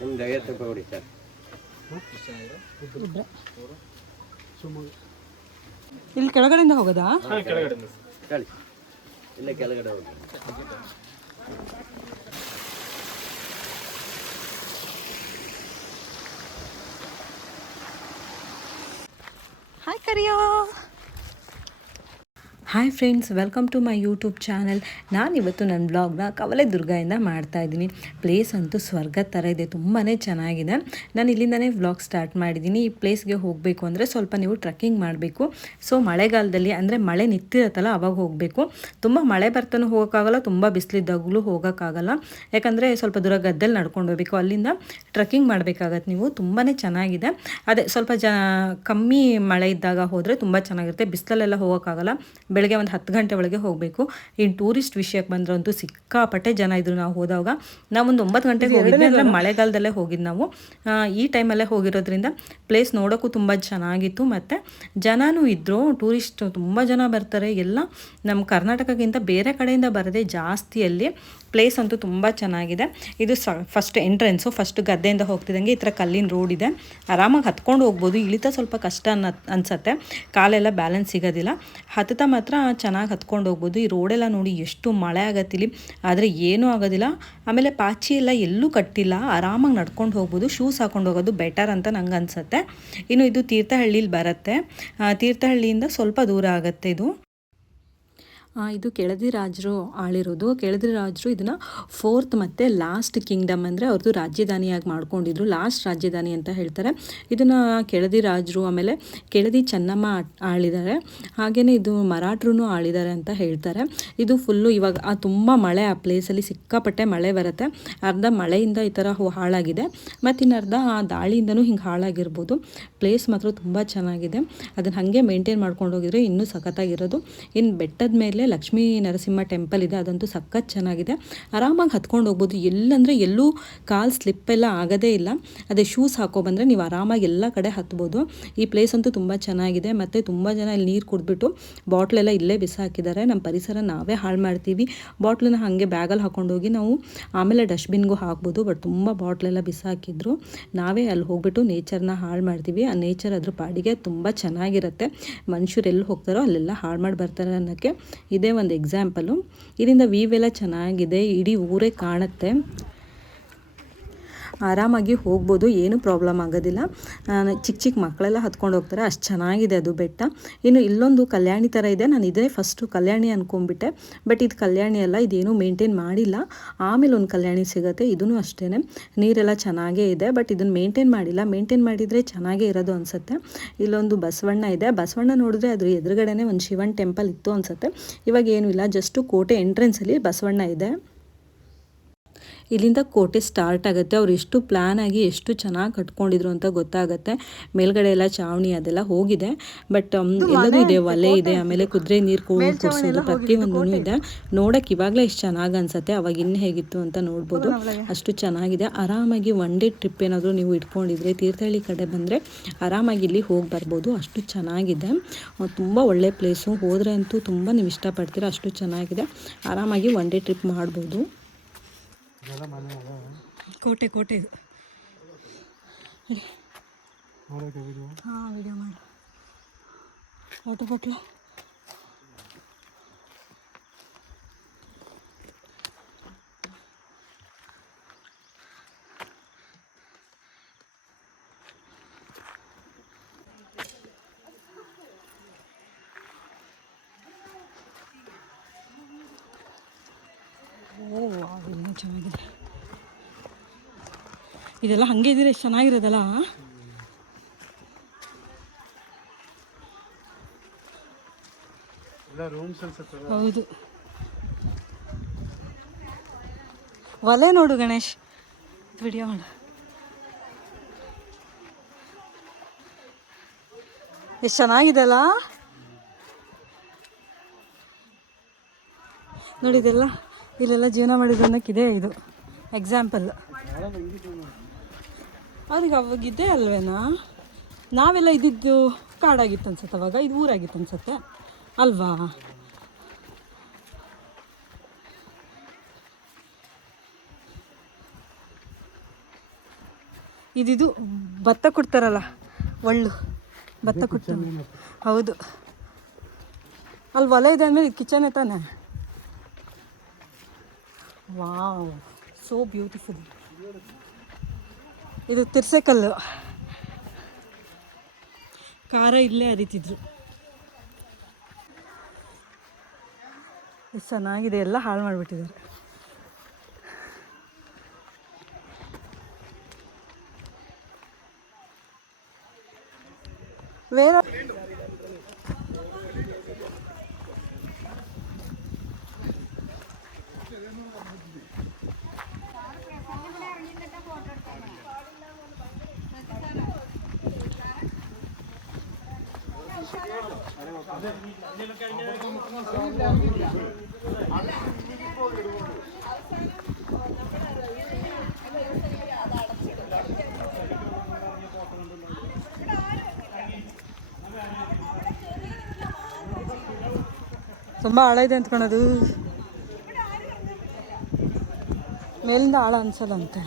ನಿಮ್ದು 50 ರೂಪಾಯಿ ಕೊಡಿ ಸರ್. ಇಲ್ಲಿ ಕೆಳಗಡೆಯಿಂದ ಹೋಗೋದಾ? ಕಳಿ ಇಲ್ಲೇ ಕೆಳಗಡೆ ಹೋಗಿ. ಹಾಯ್ ಕರಿಯೋ. Hi friends, welcome to my YouTube channel. ನಾನಿವತ್ತು ನನ್ನ ಬ್ಲಾಗ್ನ ಕವಲೆದುರ್ಗದಿಂದ ಮಾಡ್ತಾಯಿದ್ದೀನಿ. ಪ್ಲೇಸ್ ಅಂತೂ ಸ್ವರ್ಗ ಥರ ಇದೆ, ತುಂಬಾ ಚೆನ್ನಾಗಿದೆ. ನಾನು ಇಲ್ಲಿಂದನೇ ವ್ಲಾಗ್ ಸ್ಟಾರ್ಟ್ ಮಾಡಿದ್ದೀನಿ. ಈ ಪ್ಲೇಸ್ಗೆ ಹೋಗಬೇಕು ಅಂದರೆ ಸ್ವಲ್ಪ ನೀವು ಟ್ರೆಕ್ಕಿಂಗ್ ಮಾಡಬೇಕು. ಸೊ ಮಳೆಗಾಲದಲ್ಲಿ ಅಂದರೆ ಮಳೆ ನಿಂತಿರುತ್ತಲ್ಲ ಅವಾಗ ಹೋಗಬೇಕು. ತುಂಬ ಮಳೆ ಬರ್ತಾನೂ ಹೋಗೋಕ್ಕಾಗಲ್ಲ, ತುಂಬ ಬಿಸಿಲಿದ್ದಾಗಲೂ ಹೋಗೋಕ್ಕಾಗಲ್ಲ. ಯಾಕಂದರೆ ಸ್ವಲ್ಪ ದೂರ ಗದ್ದೆಲ್ಲಿ ನಡ್ಕೊಂಡು ಹೋಗಬೇಕು, ಅಲ್ಲಿಂದ ಟ್ರೆಕ್ಕಿಂಗ್ ಮಾಡಬೇಕಾಗತ್ತೆ ನೀವು. ತುಂಬಾ ಚೆನ್ನಾಗಿದೆ. ಅದೇ ಸ್ವಲ್ಪ ಕಮ್ಮಿ ಮಳೆ ಇದ್ದಾಗ ಹೋದರೆ ತುಂಬ ಚೆನ್ನಾಗಿರುತ್ತೆ. ಬಿಸಿಲಲ್ಲೆಲ್ಲ ಹೋಗೋಕ್ಕಾಗಲ್ಲ. ಬೆಳಗ್ಗೆ ಒಂದು 10 ಗಂಟೆ ಒಳಗೆ ಹೋಗಬೇಕು. ಇನ್ನು ಟೂರಿಸ್ಟ್ ವಿಷಯಕ್ಕೆ ಬಂದ್ರಂತೂ ಸಿಕ್ಕಾಪಟ್ಟೆ ಜನ ಇದ್ರು. ನಾವು ಹೋದಾಗ ನಾವೊಂದು 9 ಗಂಟೆಗೆ ಹೋಗಿದ್ದೆ, ಅಂದರೆ ಮಳೆಗಾಲದಲ್ಲೇ ಹೋಗಿದ್ದು ನಾವು. ಈ ಟೈಮಲ್ಲೇ ಹೋಗಿರೋದ್ರಿಂದ ಪ್ಲೇಸ್ ನೋಡೋಕ್ಕೂ ತುಂಬ ಚೆನ್ನಾಗಿತ್ತು. ಮತ್ತು ಜನನೂ ಇದ್ದರು, ಟೂರಿಸ್ಟ್ ತುಂಬ ಜನ ಬರ್ತಾರೆ. ಎಲ್ಲ ನಮ್ಮ ಕರ್ನಾಟಕಕ್ಕಿಂತ ಬೇರೆ ಕಡೆಯಿಂದ ಬರೋದೇ ಜಾಸ್ತಿ ಅಲ್ಲಿ. ಪ್ಲೇಸ್ ಅಂತೂ ತುಂಬ ಚೆನ್ನಾಗಿದೆ. ಇದು ಫಸ್ಟ್ ಎಂಟ್ರೆನ್ಸು. ಫಸ್ಟ್ ಗದ್ದೆಯಿಂದ ಹೋಗ್ತಿದ್ದಂಗೆ ಈ ಥರ ಕಲ್ಲಿನ ರೋಡ್ ಇದೆ, ಆರಾಮಾಗಿ ಹತ್ಕೊಂಡು ಹೋಗ್ಬೋದು. ಇಳಿತ ಸ್ವಲ್ಪ ಕಷ್ಟ ಅನ್ಸತ್ತೆ, ಕಾಲೆಲ್ಲ ಬ್ಯಾಲೆನ್ಸ್ ಸಿಗೋದಿಲ್ಲ. ಹತ್ತುತ್ತಾ ಮಾತ್ರ ಚೆನ್ನಾಗಿ ಹತ್ಕೊಂಡು ಹೋಗ್ಬೋದು. ಈ ರೋಡೆಲ್ಲ ನೋಡಿ ಎಷ್ಟು ಮಳೆ ಆಗತ್ತಿಲ್ಲಿ, ಆದರೆ ಏನೂ ಆಗೋದಿಲ್ಲ. ಆಮೇಲೆ ಪಾಚಿ ಎಲ್ಲ ಎಲ್ಲೂ ಕಟ್ಟಿಲ್ಲ, ಆರಾಮಾಗಿ ನಡ್ಕೊಂಡು ಹೋಗ್ಬೋದು. ಶೂಸ್ ಹಾಕೊಂಡು ಹೋಗೋದು ಬೆಟರ್ ಅಂತ ನಂಗೆ ಅನಿಸುತ್ತೆ. ಇನ್ನು ಇದು ತೀರ್ಥಹಳ್ಳಿಲಿ ಬರುತ್ತೆ. ತೀರ್ಥಹಳ್ಳಿಯಿಂದ ಸ್ವಲ್ಪ ದೂರ ಆಗುತ್ತೆ ಇದು. ಇದು ಕೆಳದಿ ರಾಜರು ಆಳಿರೋದು. ಕೆಳದಿ ರಾಜರು ಇದನ್ನು 4th ಮತ್ತು ಲಾಸ್ಟ್ ಕಿಂಗ್ಡಮ್, ಅಂದರೆ ಅವ್ರದ್ದು ರಾಜಧಾನಿಯಾಗಿ ಮಾಡ್ಕೊಂಡಿದ್ರು. ಲಾಸ್ಟ್ ರಾಜಧಾನಿ ಅಂತ ಹೇಳ್ತಾರೆ ಇದನ್ನು. ಕೆಳದಿ ರಾಜರು, ಆಮೇಲೆ ಕೆಳದಿ ಚೆನ್ನಮ್ಮ ಆಳಿದ್ದಾರೆ. ಹಾಗೆಯೇ ಇದು ಮರಾಠರು ಆಳಿದ್ದಾರೆ ಅಂತ ಹೇಳ್ತಾರೆ. ಇದು ಫುಲ್ಲು ಇವಾಗ ತುಂಬ ಮಳೆ ಆ ಪ್ಲೇಸಲ್ಲಿ, ಸಿಕ್ಕಾಪಟ್ಟೆ ಮಳೆ ಬರುತ್ತೆ. ಅರ್ಧ ಮಳೆಯಿಂದ ಈ ಥರ ಹಾಳಾಗಿದೆ, ಮತ್ತು ಇನ್ನರ್ಧ ಆ ದಾಳಿಯಿಂದನೂ ಹಿಂಗೆ ಹಾಳಾಗಿರ್ಬೋದು. ಪ್ಲೇಸ್ ಮಾತ್ರ ತುಂಬ ಚೆನ್ನಾಗಿದೆ. ಅದನ್ನು ಹಾಗೆ ಮೇಂಟೈನ್ ಮಾಡ್ಕೊಂಡು ಹೋಗಿದ್ರೆ ಇನ್ನೂ ಸಖತ್ತಾಗಿರೋದು. ಇನ್ನು ಬೆಟ್ಟದ ಮೇಲೆ ಲಕ್ಷ್ಮೀ ನರಸಿಂಹ ಟೆಂಪಲ್ ಇದೆ, ಅದಂತೂ ಸಖತ್ ಚೆನ್ನಾಗಿದೆ. ಆರಾಮಾಗಿ ಹತ್ಕೊಂಡು ಹೋಗ್ಬೋದು. ಎಲ್ಲಂದರೆ ಎಲ್ಲೂ ಕಾಲು ಸ್ಲಿಪ್ ಎಲ್ಲ ಆಗೋದೇ ಇಲ್ಲ. ಅದೇ ಶೂಸ್ ಹಾಕೊಬಂದರೆ ನೀವು ಆರಾಮಾಗಿ ಎಲ್ಲ ಕಡೆ ಹತ್ಬೋದು. ಈ ಪ್ಲೇಸ್ ಅಂತೂ ತುಂಬ ಚೆನ್ನಾಗಿದೆ. ಮತ್ತು ತುಂಬ ಜನ ಇಲ್ಲಿ ನೀರು ಕುಡಿದ್ಬಿಟ್ಟು ಬಾಟ್ಲೆಲ್ಲ ಇಲ್ಲೇ ಬಿಸಾಕಿದ್ದಾರೆ. ನಮ್ಮ ಪರಿಸರ ನಾವೇ ಹಾಳು ಮಾಡ್ತೀವಿ. ಬಾಟ್ಲನ್ನ ಹಾಗೆ ಬ್ಯಾಗಲ್ಲಿ ಹಾಕೊಂಡೋಗಿ ನಾವು ಆಮೇಲೆ ಡಸ್ಟ್ಬಿನ್ಗೂ ಹಾಕ್ಬೋದು. ಬಟ್ ತುಂಬ ಬಾಟ್ಲೆಲ್ಲ ಬಿಸಾಕಿದ್ರು. ನಾವೇ ಅಲ್ಲಿ ಹೋಗ್ಬಿಟ್ಟು ನೇಚರ್ನ ಹಾಳು ಮಾಡ್ತೀವಿ. ಆ ನೇಚರ್ ಅದ್ರ ಪಾಡಿಗೆ ತುಂಬ ಚೆನ್ನಾಗಿರುತ್ತೆ. ಮನುಷ್ಯರು ಎಲ್ಲಿ ಹೋಗ್ತಾರೋ ಅಲ್ಲೆಲ್ಲ ಹಾಳು ಮಾಡಿ ಬರ್ತಾರೆ ಅನ್ನೋಕ್ಕೆ ಇದೇ ಒಂದು ಎಕ್ಸಾಂಪಲು. ಇದರಿಂದ ವ್ಯೂ ಎಲ್ಲ ಚೆನ್ನಾಗಿದೆ, ಇಡೀ ಊರೇ ಕಾಣುತ್ತೆ. ಆರಾಮಾಗಿ ಹೋಗ್ಬೋದು, ಏನೂ ಪ್ರಾಬ್ಲಮ್ ಆಗೋದಿಲ್ಲ. ಚಿಕ್ಕ ಚಿಕ್ಕ ಮಕ್ಕಳೆಲ್ಲ ಹತ್ಕೊಂಡು ಹೋಗ್ತಾರೆ, ಅಷ್ಟು ಚೆನ್ನಾಗಿದೆ ಅದು ಬೆಟ್ಟ. ಇನ್ನು ಇಲ್ಲೊಂದು ಕಲ್ಯಾಣಿ ಥರ ಇದೆ. ನಾನು ಇದೇ ಫಸ್ಟು ಕಲ್ಯಾಣಿ ಅಂದ್ಕೊಂಡ್ಬಿಟ್ಟೆ, ಬಟ್ ಇದು ಕಲ್ಯಾಣಿ ಅಲ್ಲ, ಇದೇನೂ ಮೇಂಟೈನ್ ಮಾಡಿಲ್ಲ. ಆಮೇಲೆ ಒಂದು ಕಲ್ಯಾಣಿ ಸಿಗುತ್ತೆ, ಇದೂ ಅಷ್ಟೇ. ನೀರೆಲ್ಲ ಚೆನ್ನಾಗೇ ಇದೆ, ಬಟ್ ಇದನ್ನು ಮೇಂಟೈನ್ ಮಾಡಿಲ್ಲ. ಮೇಂಟೈನ್ ಮಾಡಿದರೆ ಚೆನ್ನಾಗೇ ಇರೋದು ಅನಿಸುತ್ತೆ. ಇಲ್ಲೊಂದು ಬಸವಣ್ಣ ಇದೆ. ಬಸವಣ್ಣ ನೋಡಿದ್ರೆ ಅದ್ರ ಎದುರುಗಡೆನೇ ಒಂದು ಶಿವನ್ ಟೆಂಪಲ್ ಇತ್ತು ಅನಿಸುತ್ತೆ. ಇವಾಗ ಏನೂ ಇಲ್ಲ, ಜಸ್ಟು ಕೋಟೆ ಎಂಟ್ರೆನ್ಸಲ್ಲಿ ಬಸವಣ್ಣ ಇದೆ. ಇಲ್ಲಿಂದ ಕೋಟೆ ಸ್ಟಾರ್ಟ್ ಆಗುತ್ತೆ. ಅವ್ರು ಎಷ್ಟು ಪ್ಲ್ಯಾನ್ ಆಗಿ ಎಷ್ಟು ಚೆನ್ನಾಗಿ ಕಟ್ಕೊಂಡಿದ್ರು ಅಂತ ಗೊತ್ತಾಗುತ್ತೆ. ಮೇಲ್ಗಡೆ ಎಲ್ಲ ಚಾವಣಿ ಅದೆಲ್ಲ ಹೋಗಿದೆ, ಬಟ್ ಎಲ್ಲದೂ ಇದೆ. ಒಲೆ ಇದೆ, ಆಮೇಲೆ ಕುದುರೆ ನೀರು ಕುಡಿಸೋದು ಪ್ರತಿಯೊಂದೂ ಇದೆ. ನೋಡೋಕೆ ಇವಾಗಲೇ ಎಷ್ಟು ಚೆನ್ನಾಗಿ ಅನಿಸುತ್ತೆ, ಅವಾಗ ಇನ್ನೂ ಹೇಗಿತ್ತು ಅಂತ ನೋಡ್ಬೋದು. ಅಷ್ಟು ಚೆನ್ನಾಗಿದೆ. ಆರಾಮಾಗಿ ಒನ್ ಡೇ ಟ್ರಿಪ್ ಏನಾದರೂ ನೀವು ಇಟ್ಕೊಂಡಿದ್ರೆ ತೀರ್ಥಹಳ್ಳಿ ಕಡೆ ಬಂದರೆ ಆರಾಮಾಗಿ ಇಲ್ಲಿ ಹೋಗಿ ಬರ್ಬೋದು. ಅಷ್ಟು ಚೆನ್ನಾಗಿದೆ, ತುಂಬ ಒಳ್ಳೆ ಪ್ಲೇಸು. ಹೋದರೆ ಅಂತೂ ತುಂಬ ನೀವು ಇಷ್ಟಪಡ್ತೀರ, ಅಷ್ಟು ಚೆನ್ನಾಗಿದೆ. ಆರಾಮಾಗಿ ಒನ್ ಡೇ ಟ್ರಿಪ್ ಮಾಡ್ಬೋದು. ಕೋಟೆ ಇದು. ಹಾಂ, ವಿಡಿಯೋ ಮಾಡಿ ಫೋಟೋ. ಎಲ್ಲ ಚೆನ್ನಾಗಿದೆ. ಇದೆಲ್ಲ ಹಾಗೆ ಇದ್ರೆ ಎಷ್ಟು ಚೆನ್ನಾಗಿರೋದಲ್ಲ. ಹೌದು, ಒಲೆ ನೋಡು ಗಣೇಶ್, ವಿಡಿಯೋ ಮಾಡು. ಎಷ್ಟು ಚೆನ್ನಾಗಿದೆ ಅಲ್ಲ ನೋಡಿ. ಇಲ್ಲೆಲ್ಲ ಜೀವನ ಮಾಡಿದ್ದು ಅನ್ನೋಕ್ಕಿದೆ ಇದು ಎಕ್ಸಾಂಪಲ್. ಅದಕ್ಕೆ ಅವಾಗಿದ್ದೆ ಅಲ್ವೇನಾ, ನಾವೆಲ್ಲ ಇದ್ದಿದ್ದು ಕಾಡಾಗಿತ್ತು ಅನ್ಸುತ್ತೆ ಅವಾಗ, ಇದು ಊರಾಗಿತ್ತು ಅನ್ಸುತ್ತೆ ಅಲ್ವಾ. ಇದಿದು ಭತ್ತ ಕೊಡ್ತಾರಲ್ಲ, ಒಳ್ಳು ಭತ್ತ ಕೊಡ್ತಾರೆ. ಹೌದು, ಅಲ್ಲಿ ಒಲೆ ಇದೆ ಅಂದಮೇಲೆ ಇದು ಕಿಚನೇ ತಾನೆ. Wow, so beautiful. ಇದು ತಿರ್ಸೆಕಲ್ಲು, ಖಾರ ಇಲ್ಲೇ ಅರಿತಿದ್ರು. ಎಷ್ಟು ಚೆನ್ನಾಗಿದೆ, ಎಲ್ಲ ಹಾಳು ಮಾಡಿಬಿಟ್ಟಿದ್ದಾರೆ. ಬೇರೆ ತುಂಬ ಆಳ ಇದೆ ಅಂದ್ಕೊಳೋದು, ಮೇಲಿಂದ ಆಳ ಅನ್ಸಲ್ಲಂತೆ.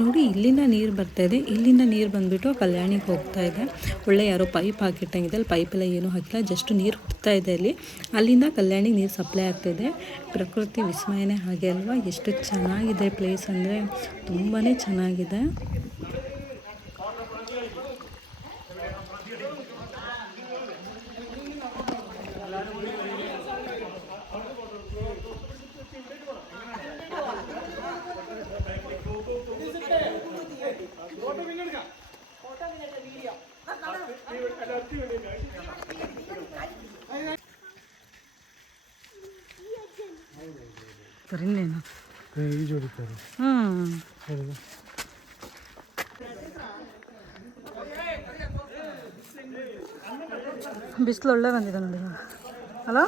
ನೋಡಿ ಇಲ್ಲಿಂದ ನೀರು ಬರ್ತಾಯಿದೆ, ಇಲ್ಲಿಂದ ನೀರು ಬಂದುಬಿಟ್ಟು ಕಲ್ಯಾಣಿಗೆ ಹೋಗ್ತಾ ಇದೆ. ಒಳ್ಳೆ ಯಾರೋ ಪೈಪ್ ಹಾಕಿಟ್ಟಂಗಿದೆ, ಅಲ್ಲಿ ಪೈಪೆಲ್ಲ ಏನೂ ಹಾಕಿಲ್ಲ, ಜಸ್ಟ್ ನೀರು ಹುಡ್ತಾ ಇದೆ ಅಲ್ಲಿ. ಅಲ್ಲಿಂದ ಕಲ್ಯಾಣಿಗೆ ನೀರು ಸಪ್ಲೈ ಆಗ್ತಾಯಿದೆ. ಪ್ರಕೃತಿ ವಿಸ್ಮಯನೇ ಹಾಗೆ ಅಲ್ವಾ, ಎಷ್ಟು ಚೆನ್ನಾಗಿದೆ ಪ್ಲೇಸ್ ಅಂದರೆ ತುಂಬಾ ಚೆನ್ನಾಗಿದೆ. ಇನ್ನೇನು ಬಿಸಿಲು ಒಳ್ಳೆ ಬಂದಿದೆ ನೋಡಿ ಅಲ್ಲ.